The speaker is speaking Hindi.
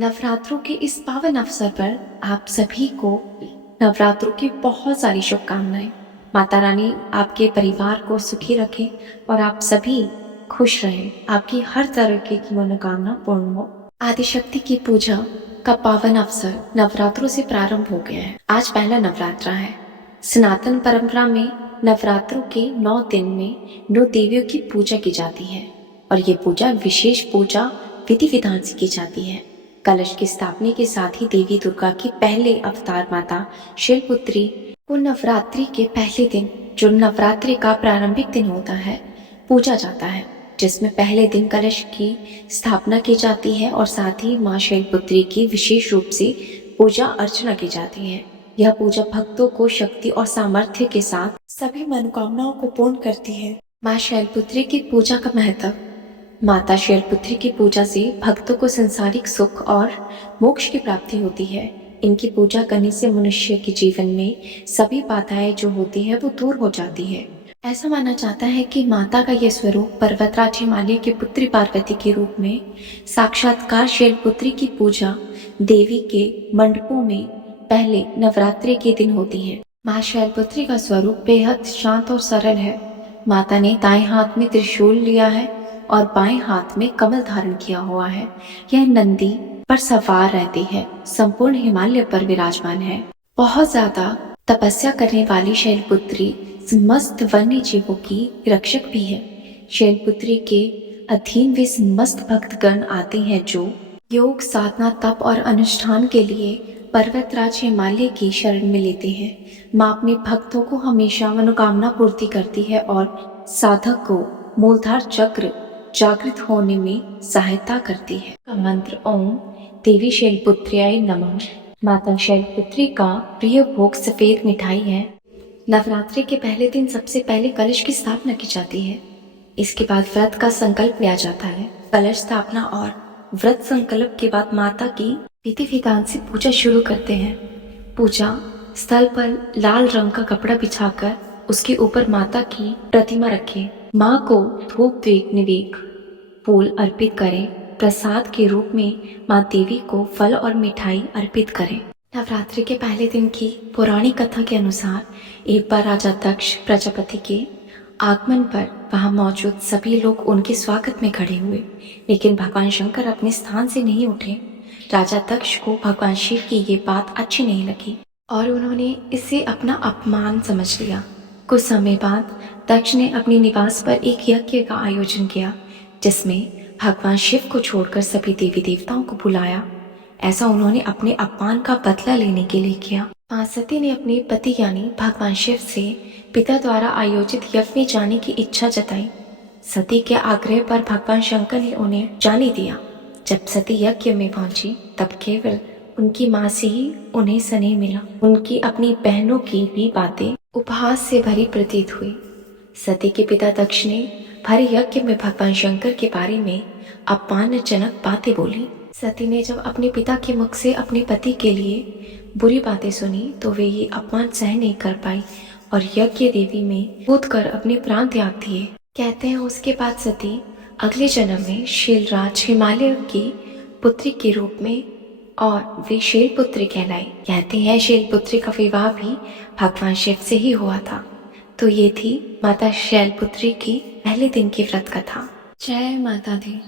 नवरात्रों के इस पावन अवसर पर आप सभी को नवरात्रों की बहुत सारी शुभकामनाएं। माता रानी आपके परिवार को सुखी रखे और आप सभी खुश रहें। आपकी हर तरह की मनोकामना पूर्ण हो। आदिशक्ति की पूजा का पावन अवसर नवरात्रों से प्रारंभ हो गया है। आज पहला नवरात्रा है। सनातन परंपरा में नवरात्रों के 9 दिन में 9 देवियों की पूजा की जाती है और ये पूजा विशेष पूजा विधि विधान से की जाती है। कलश की स्थापना के साथ ही देवी दुर्गा की पहले अवतार माता शैलपुत्री को नवरात्रि के पहले दिन, जो नवरात्रि का प्रारंभिक दिन होता है, पूजा जाता है, जिसमें पहले दिन कलश की स्थापना की जाती है और साथ ही माँ शैलपुत्री की विशेष रूप से पूजा अर्चना की जाती है। यह पूजा भक्तों को शक्ति और सामर्थ्य के साथ सभी मनोकामनाओं को पूर्ण करती है। माँ शैलपुत्री की पूजा का महत्व। माता शैलपुत्री की पूजा से भक्तों को संसारिक सुख और मोक्ष की प्राप्ति होती है। इनकी पूजा करने से मनुष्य के जीवन में सभी बाधाएं जो होती है वो दूर हो जाती है। ऐसा माना जाता है कि माता का यह स्वरूप पर्वतराज हिमालय की पुत्री पार्वती के रूप में साक्षात्कार शैलपुत्री की पूजा देवी के मंडपों में पहले नवरात्रि के दिन होती है। माँ शैलपुत्री का स्वरूप बेहद शांत और सरल है। माता ने दाएं हाथ में त्रिशूल लिया है और बाएं हाथ में कमल धारण किया हुआ है। यह नंदी पर सवार रहती है। संपूर्ण हिमालय पर विराजमान है। बहुत ज्यादा तपस्या करने वाली शैलपुत्री समस्त वन्य जीवों की रक्षक भी है। शैलपुत्री के अधीन वे समस्त भक्तगण आते हैं जो योग, साधना, तप और अनुष्ठान के लिए पर्वतराज हिमालय की शरण में लेते हैं। माँ अपने भक्तों को हमेशा मनोकामना पूर्ति करती है और साधक को मूलधार चक्र जागृत होने में सहायता करती है। का मंत्र ओम देवी शैलपुत्र्याय नमः। माता शैलपुत्री का प्रिय भोग सफेद मिठाई है। नवरात्रि के पहले दिन सबसे पहले कलश की स्थापना की जाती है। इसके बाद व्रत का संकल्प लिया जाता है। कलश स्थापना और व्रत संकल्प के बाद माता की विधि विधान से पूजा शुरू करते हैं। पूजा स्थल पर लाल रंग का कपड़ा बिछाकर उसके ऊपर माता की प्रतिमा रखें। माँ को धूप दीप निवेद फूल अर्पित करें। प्रसाद के रूप में माँ देवी को फल और मिठाई अर्पित करें। नवरात्रि के पहले दिन की पौराणिक कथा के अनुसार एक बार राजा दक्ष प्रजापति के आगमन पर वहां मौजूद सभी लोग उनके स्वागत में खड़े हुए, लेकिन भगवान शंकर अपने स्थान से नहीं उठे। राजा दक्ष को भगवान शिव की ये बात अच्छी नहीं लगी और उन्होंने इसे अपना अपमान समझ लिया। कुछ समय बाद दक्ष ने अपने निवास पर एक यज्ञ का आयोजन किया, जिसमें भगवान शिव को छोड़कर सभी देवी देवताओं को बुलाया। ऐसा उन्होंने अपने अपमान का बदला लेने के लिए किया। मां सती ने अपने पति यानी भगवान शिव से पिता द्वारा आयोजित यज्ञ में जाने की इच्छा जताई। सती के आग्रह पर भगवान शंकर ने उन्हें जाने दिया। जब सती यज्ञ में पहुंची तब केवल उनकी माँ से ही उन्हें स्नेह मिला। उनकी अपनी बहनों की भी बातें उपहास से भरी प्रतीत हुई। सती के पिता दक्ष ने भरे यज्ञ में भगवान शंकर के बारे में अपमानजनक बातें बोली। सती ने जब अपने पिता के मुख से अपने पति के लिए बुरी बातें सुनी तो वे ये अपमान सहन नहीं कर पाई और यज्ञ देवी में कूदकर अपने प्राण त्याग दिए। कहते हैं उसके बाद सती अगले जन्म में शैलराज हिमालय की पुत्री के रूप में और वे शैलपुत्री कहलाई। कहते हैं शैलपुत्री का विवाह भी भगवान शिव से ही हुआ था। तो ये थी माता शैलपुत्री की पहले दिन की व्रत कथा। जय माता दी।